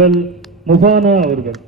அவர்கள் முசானா அவர்கள்.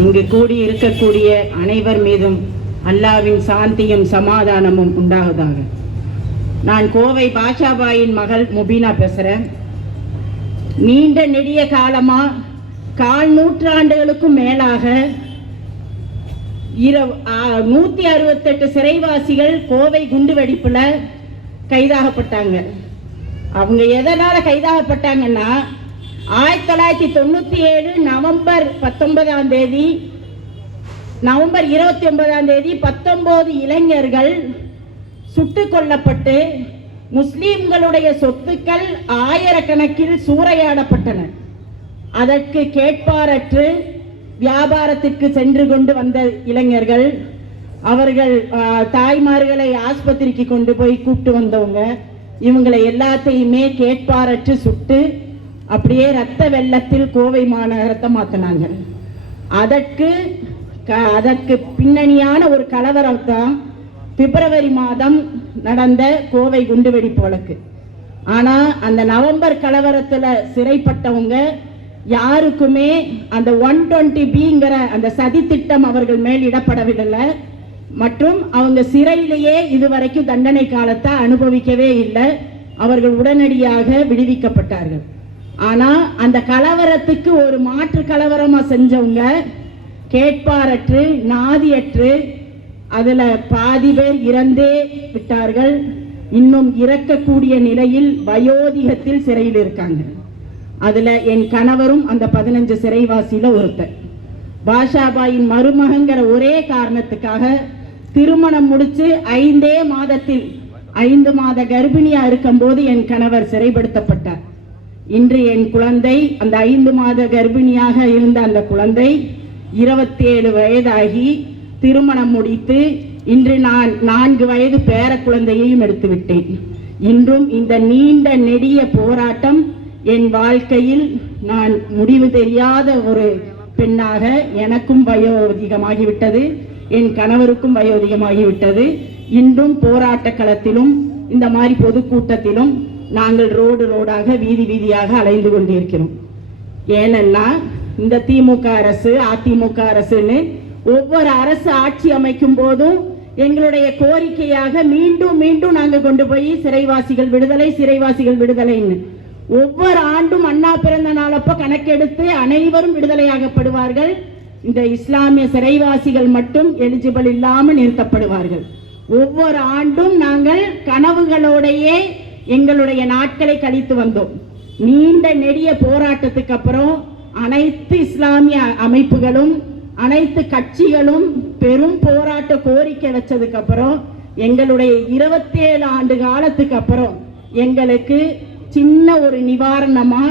இங்கு கூடி இருக்கக்கூடிய அனைவர் மீதும் அல்லாவின் சாந்தியும் சமாதானமும் உண்டாவதாக. நான் கோவை பாஷாபாயின் மகள் முபீனா பேசுறேன். நீண்ட நெடிய காலமா கால் நூற்றாண்டுகளுக்கும் மேலாக இரவு நூற்றி அறுபத்தெட்டு சிறைவாசிகள் கோவை குண்டுவெடிப்பில் கைதாகப்பட்டாங்க. அவங்க எதனால் கைதாகப்பட்டாங்கன்னா ஆயிரத்தி தொள்ளாயிரத்தி தொண்ணூற்றி ஏழு நவம்பர் பத்தொன்பதாம் தேதி நவம்பர் இருபத்தி ஒன்பதாம் தேதி பத்தொம்போது இளைஞர்கள் சுட்டு கொல்லப்பட்டு முஸ்லீம்களுடைய சொத்துக்கள் ஆயிரக்கணக்கில் சூறையாடப்பட்டன. அதற்கு கேட்பாரற்று வியாபாரத்திற்கு சென்று கொண்டு வந்த இளைஞர்கள் அவர்கள் தாய்மார்களை ஆஸ்பத்திரிக்கு கொண்டு போய் கூப்பிட்டு வந்தவங்க இவங்களை எல்லாத்தையுமே கேட்பாரற்று சுட்டு அப்படியே ரத்த வெள்ளத்தில் கோவை மாநகரத்தை மாத்தினாங்க. அதற்கு க- அதற்கு பின்னணியான ஒரு கலவரம் தான் பிப்ரவரி மாதம் நடந்த கோவை குண்டுவெடிப்பு வழக்கு. ஆனால் அந்த நவம்பர் கலவரத்தில் சிறைப்பட்டவங்க யாருக்குமே அந்த ஒன் டுவெண்ட்டி பிங்கிற அந்த சதி திட்டம் அவர்கள் மேல் இடப்படவில்லை மற்றும் அவங்க சிறையிலேயே இதுவரைக்கும் தண்டனை காலத்தை அனுபவிக்கவே இல்லை. அவர்கள் உடனடியாக விடுவிக்கப்பட்டார்கள். ஆனால் அந்த கலவரத்துக்கு ஒரு மாற்று கலவரமாக செஞ்சவங்க கேட்பாரற்று நாதியற்று அதில் பாதி பேர் இறந்தே விட்டார்கள். இன்னும் இறக்கக்கூடிய நிலையில் வயோதிகத்தில் சிறையில் இருக்காங்க. அதுல என் கணவரும் அந்த பதினஞ்சு சிறைவாசியில ஒருத்தர். பாஷாபாயின் மருமகங்கிற ஒரே காரணத்துக்காக திருமணம் முடிச்சு ஐந்தே மாதத்தில் ஐந்து மாத கர்ப்பிணியா இருக்கும்போது என் கணவர் சிறைப்படுத்தப்பட்டார். இன்று என் குழந்தை அந்த ஐந்து மாத கர்ப்பிணியாக இருந்த அந்த குழந்தை இருபத்தி ஏழு வயதாகி திருமணம் முடித்து இன்று நான் நான்கு வயது பேர குழந்தையையும் எடுத்து விட்டேன் இன்றும் இந்த நீண்ட நெடிய போராட்டம் என் வாழ்க்கையில் நான் முடிவு தெரியாத ஒரு பெண்ணாக எனக்கும் வயோதிகமாகிவிட்டது என் கணவருக்கும் வயோதிகமாகிவிட்டது இன்றும் போராட்ட களத்திலும் இந்த மாதிரி பொதுக்கூட்டத்திலும் நாங்கள் ரோடு ரோடாக வீதி வீதியாக அலைந்து கொண்டிருக்கிறோம். ஏனென்னா இந்த திமுக அரசு அதிமுக அரசுன்னு ஒவ்வொரு அரசு ஆட்சி அமைக்கும் போதும் எங்களுடைய கோரிக்கையாக மீண்டும் மீண்டும் நாங்கள் கொண்டு போய் சிறைவாசிகள் விடுதலை சிறைவாசிகள் விடுதலைன்னு ஒவ்வொரு ஆண்டும் அண்ணா பிறந்த நாளப்ப கணக்கெடுத்து அனைவரும் விடுதலையாகப்படுவார்கள். இந்த இஸ்லாமிய சிறைவாசிகள் மட்டும் எலிஜிபிள் இல்லாமல் நிறுத்தப்படுவார்கள். ஒவ்வொரு ஆண்டும் நாங்கள் கனவுகளோடையே எங்களுடைய நாட்களை கழித்து வந்தோம். நீண்ட நெடிய போராட்டத்துக்கு அப்புறம் அனைத்து இஸ்லாமிய அமைப்புகளும் அனைத்து கட்சிகளும் பெரும் போராட்ட கோரிக்கை வச்சதுக்கு அப்புறம் எங்களுடைய இருபத்தேழு ஆண்டு காலத்துக்கு அப்புறம் எங்களுக்கு சின்ன ஒரு நிவாரணமா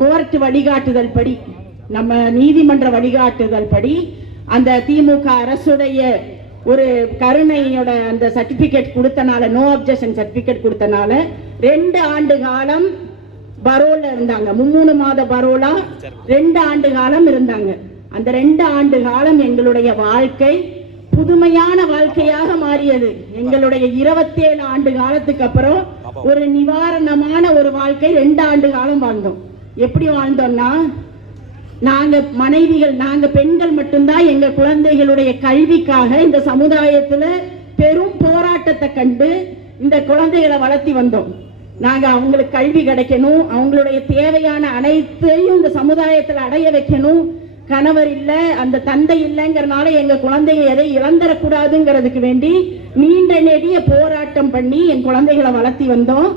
கோர்ட் வழிகாட்டுதல் படி நம்ம நீதிமன்ற வழிகாட்டுதல் படி அந்த திமுக அரசுடைய ஒரு கருணையோட அந்த சர்டிபிகேட் கொடுத்தனால நோ அப்ஜெக்ஷன் சர்டிபிகேட் கொடுத்தனால ரெண்டு ஆண்டு காலம் பரோல இருந்தாங்க. மும்மூணு மாத பரோலா ரெண்டு ஆண்டு காலம் இருந்தாங்க. அந்த ரெண்டு ஆண்டு காலம் எங்களுடைய வாழ்க்கை புதுமையான வாழ்க்கையாக மாறியது. எங்களுடைய இருபத்தேழு ஆண்டு காலத்துக்கு அப்புறம் ஒரு நிவாரணமான ஒரு வாழ்க்கை ரெண்டு ஆண்டு காலம் வாழ்ந்தோம். எப்படி வாழ்ந்தோம்னா நாங்க மனைவிகள் நாங்க பெண்கள் மட்டும்தான் எங்க குழந்தைகளுடைய கல்விக்காக இந்த சமுதாயத்துல பெரும் போராட்டத்தை கண்டு இந்த குழந்தைகளை வளர்த்தி வந்தோம். நாங்க அவங்களுக்கு கல்வி கிடைக்கணும் அவங்களுடைய தேவையான அனைத்தையும் இந்த சமுதாயத்துல அடைய வைக்கணும். கணவர் இல்லை அந்த தந்தை இல்லைங்கிறனால எங்க குழந்தைங்க எதை இழந்துடக்கூடாதுங்கிறதுக்கு வேண்டி நீண்ட நெடிய போராட்டம் பண்ணி என் குழந்தைகளை வளர்த்தி வந்தோம்.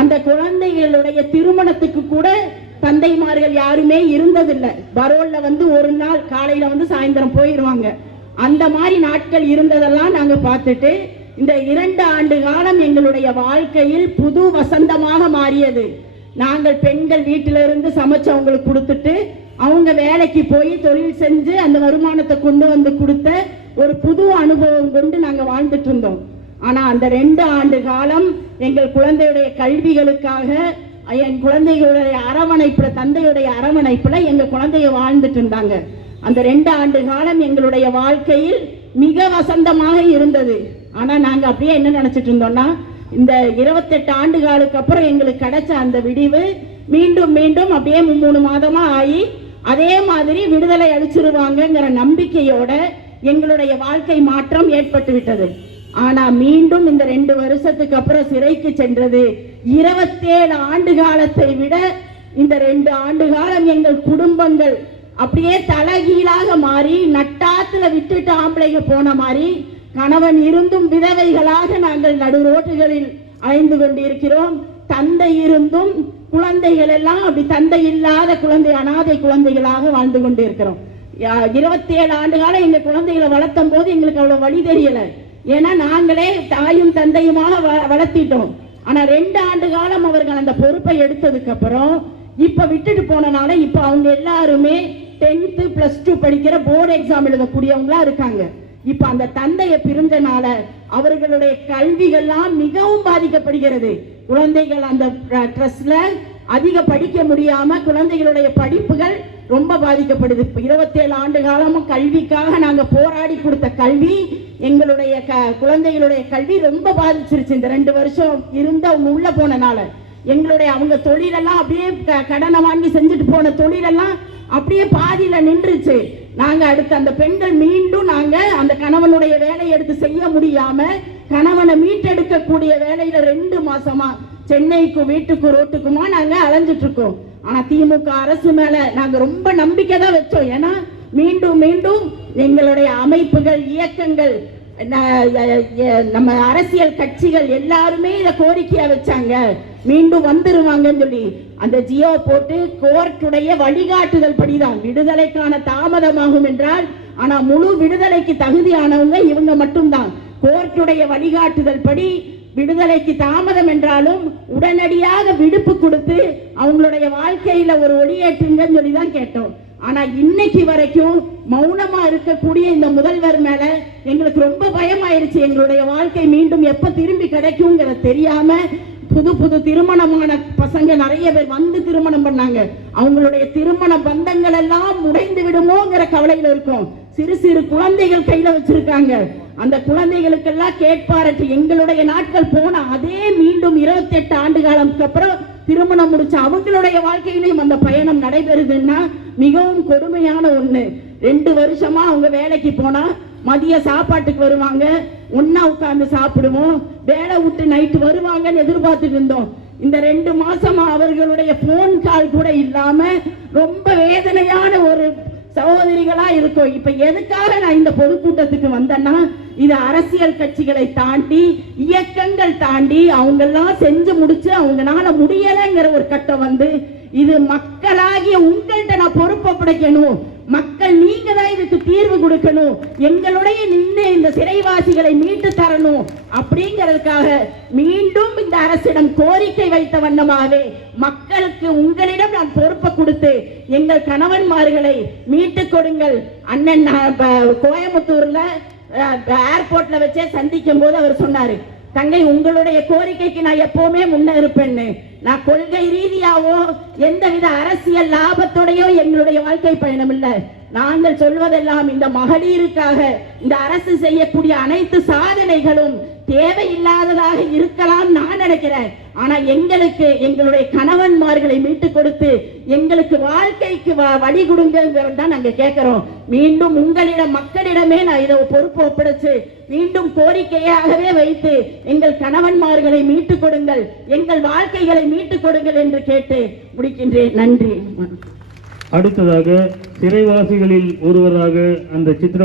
அந்த குழந்தைகளுடைய திருமணத்துக்கு கூட தந்தைமார்கள் யாருமே இருந்ததில்லை. பரோல்ல வந்து ஒரு நாள் காலையில வந்து சாயந்தரம் போயிடுவாங்க அந்த மாதிரி நாட்கள் இருந்ததெல்லாம் நாங்க பார்த்துட்டு இந்த இரண்டு ஆண்டு காலம் எங்களுடைய வாழ்க்கையில் புது வசந்தமாக மாறியது. நாங்கள் பெண்கள் வீட்டில இருந்து கொடுத்துட்டு அவங்க வேலைக்கு போய் தொழில் செஞ்சு அந்த வருமானத்தை கொண்டு வந்து கொடுத்த ஒரு புது அனுபவம் கொண்டு நாங்கள் வாழ்ந்துட்டு இருந்தோம். ஆனா அந்த ரெண்டு ஆண்டு காலம் எங்கள் குழந்தையுடைய கல்விகளுக்காக என் குழந்தைகளுடைய அரவணைப்புல தந்தையுடைய அரவணைப்புல எங்க குழந்தைய வாழ்ந்துட்டு இருந்தாங்க. அந்த ரெண்டு ஆண்டு காலம் எங்களுடைய வாழ்க்கையில் மிக வசந்தமாக இருந்தது. ஆனா நாங்க அப்படியே என்ன நினைச்சிட்டு இருந்தோம்னா இந்த இருபத்தெட்டு ஆண்டு காலுக்கு அப்புறம் எங்களுக்கு கிடைச்ச அந்த விடிவு மீண்டும் மீண்டும் அப்படியே மூணு மாதமா ஆகி அதே மாதிரி விடுதலை அளிச்சிருவாங்கங்கிற நம்பிக்கையோட எங்களுடைய வாழ்க்கை மாற்றம் ஏற்பட்டு விட்டது. ஆனா மீண்டும் இந்த ரெண்டு வருஷத்துக்கு அப்புறம் சிறைக்கு சென்றது இருபத்தேழு ஆண்டு காலத்தை விட இந்த ரெண்டு ஆண்டு காலம் எங்கள் குடும்பங்கள் அப்படியே தலைகீழாக மாறி நட்டாத்துல விட்டுட்டு ஆம்பளைங்க போன மாதிரி கணவன் இருந்தும் விதவைகளாக நாங்கள் நடு ரோட்டுகளில் அலைந்து கொண்டிருக்கிறோம். தந்தை இருந்தும் குழந்தைகள் எல்லாம் அப்படி தந்தை இல்லாத குழந்தை அனாதை குழந்தைகளாக வாழ்ந்து கொண்டிருக்கிறோம். இருபத்தி ஏழு ஆண்டு காலம் எங்க குழந்தைகளை வளர்த்தும் போது எங்களுக்கு அவ்வளவு வழி தெரியல. ஏன்னா நாங்களே தாயும் தந்தையுமாக வ- வளர்த்திட்டோம். ஆனா ரெண்டு ஆண்டு காலம் அவர்கள் அந்த பொறுப்பை எடுத்ததுக்கு அப்புறம் இப்ப விட்டுட்டு போனனால இப்ப அவங்க எல்லாருமே டென்த்து பிளஸ் டூ படிக்கிற போர்டு எக்ஸாம் எழுதக்கூடியவங்களா இருக்காங்க. இப்ப அந்த தந்தையை பிரிஞ்சனால அவர்களுடைய கல்விகள்லாம் மிகவும் பாதிக்கப்படுகிறது. குழந்தைகள் அந்த ட்ரெஸ்ல அதிக படிக்க முடியாம குழந்தைகளுடைய படிப்புகள் ரொம்ப பாதிக்கப்படுது. இப்போ இருபத்தேழு ஆண்டு காலமும் கல்விக்காக நாங்க போராடி கொடுத்த கல்வி எங்களுடைய க- குழந்தைகளுடைய கல்வி ரொம்ப பாதிச்சிருச்சு. இந்த ரெண்டு வருஷம் இருந்து அவங்க உள்ள போனனால. எங்களுடைய அவங்க தொழிலெல்லாம் அப்படியே க- கடனை வாங்கி செஞ்சுட்டு போன தொழிலெல்லாம் அப்படியே பாதியில நின்றுச்சு. நாங்க அடுத்து அந்த பெண்கள் மீண்டும் நாங்க அந்த கணவனுடைய வேலையை எடுத்து செய்ய முடியாம கணவனை மீட்டெடுக்கக்கூடிய வேலையில ரெண்டு மாசமா சென்னைக்கு வீட்டுக்கு ரோட்டுக்குமா நாங்க அலைஞ்சிட்டு இருக்கோம் ஆனா திமுக அரசு மேல நாங்க ரொம்ப நம்பிக்கை தான் வச்சோம். ஏன்னா மீண்டும் மீண்டும் எங்களுடைய அமைப்புகள் இயக்கங்கள் நம்ம அரசியல் கட்சிகள் எல்லாருமே இத கோரிக்கையா வச்சாங்க. மீண்டும் வந்துருவாங்கன்னு சொல்லி. அந்த ஜியோ போட்டு கோர்ட்டுடைய வழிகாட்டுதல் படிதான். விடுதலைக்கான தாமதமாகும் என்றால் ஆனா முழு விடுதலைக்கு தகுதியானவங்க இவங்க மட்டும்தான். கோர்ட்டுடைய வழிகாட்டுதல் படி விடுதலைக்கு தாமதம் என்றாலும் உடனடியாக விடுப்பு கொடுத்து அவங்களுடைய வாழ்க்கையில ஒரு ஒளியேற்றுங்கன்னு சொல்லி தான் கேட்டோம். ஆனா இன்னைக்கு வரைக்கும் மௌனமா இருக்கக்கூடிய இந்த முதல்வர் மேல எங்களுக்கு ரொம்ப பயமாயிருச்சு. எங்களுடைய வாழ்க்கை மீண்டும் எப்ப திரும்பி கிடைக்குங்கிறது தெரியாம புது புது திருமணமான பசங்க நிறைய பேர் வந்து திருமணம் பண்ணாங்க. அவங்களுடைய திருமண பந்தங்கள் எல்லாம் உடைந்து விடுமோங்கிற கவலையில இருக்கும். சிறு சிறு குழந்தைகள் கையில வச்சிருக்காங்க. அந்த குழந்தைகளுக்கெல்லாம் கேட்பாரட்டு எங்களுடைய நாட்கள் போன அதே மீண்டும் 28 ஆண்டு காலத்துக்கு அப்புறம் திருமணம் முடிச்ச அவங்களுடைய வாழ்க்கையிலையும் அந்த பயணம் நடைபெறுதுன்னா மிகவும் கொடுமையான ஒண்ணு. ரெண்டு வருஷமா அவங்க வேலைக்கு போனா மதிய சாப்பாட்டுக்கு வருவாங்க. ஒன்னா உட்கார்ந்து சாப்பிடுவோம். வேலை விட்டு நைட்டு வருவாங்கன்னு எதிர்பார்த்துட்டு இருந்தோம். இந்த ரெண்டு மாசமா அவர்களுடைய போன் கால் கூட இல்லாம ரொம்ப வேதனையான ஒரு சகோதரிகளா இருக்கும். இப்ப எதுக்காக நான் இந்த பொதுக்கூட்டத்துக்கு வந்தேன்னா இது அரசியல் கட்சிகளை தாண்டி இயக்கங்கள் தாண்டி அவங்க எல்லாம் செஞ்சு முடிச்சு அவங்கனால முடியலைங்கிற ஒரு கட்டம் வந்து இது மக்களாகிய உங்கள்கிட்ட நான் பொறுப்பை ஒப்படைக்கணும் மக்கள் நீங்க தான் இதுக்கு தீர்வு கொடுக்கணும்? எங்களுடைய நின்று இந்த சிறைவாசிகளை மீட்டு தரணும். அப்படிங்கிறதுக்காக மீண்டும் இந்த அரசிடம் கோரிக்கை வைத்த வண்ணமாகவே மக்களுக்கு உங்களிடம் நான் பொறுப்பை கொடுத்து எங்கள் கணவன்மார்களை மீட்டு கொடுங்கள். அண்ணன் கோயம்புத்தூர்ல ஏர்போர்ட்ல வச்சே சந்திக்கும் போது அவர் சொன்னாரு தங்கை உங்களுடைய கோரிக்கைக்கு நான் எப்பவுமே முன்ன இருப்பேன்னு. நான் கொள்கை ரீதியாவோ எந்தவித அரசியல் லாபத்தோடையோ எங்களுடைய வாழ்க்கை பயணம் இல்லை. நாங்கள் சொல்வதெல்லாம் இந்த மகளிருக்காக இந்த அரசு செய்யக்கூடிய அனைத்து சாதனைகளும் தேவையில்லாததாக இருக்கலாம் நான் நினைக்கிறேன். ஆனா எங்களுக்கு எங்களுடைய கணவன்மார்களை மீட்டு கொடுத்து எங்களுக்கு வாழ்க்கைக்கு வழி கொடுங்கிறது தான் நாங்க கேட்கிறோம். மீண்டும் உங்களிடம் மக்களிடமே நான் இதை பொறுப்பு ஒப்படைச்சு மீண்டும் கோரிக்கையாகவே வைத்து எங்கள் கணவன்மார்களை மீட்டு கொடுங்கள் எங்கள் வாழ்க்கைகளை மீட்டு கொடுங்கள் என்று கேட்டு முடிக்கின்றேன். நன்றி. அடுத்ததாக சிறைவாசிகளில் ஒருவராக அந்த சித்திர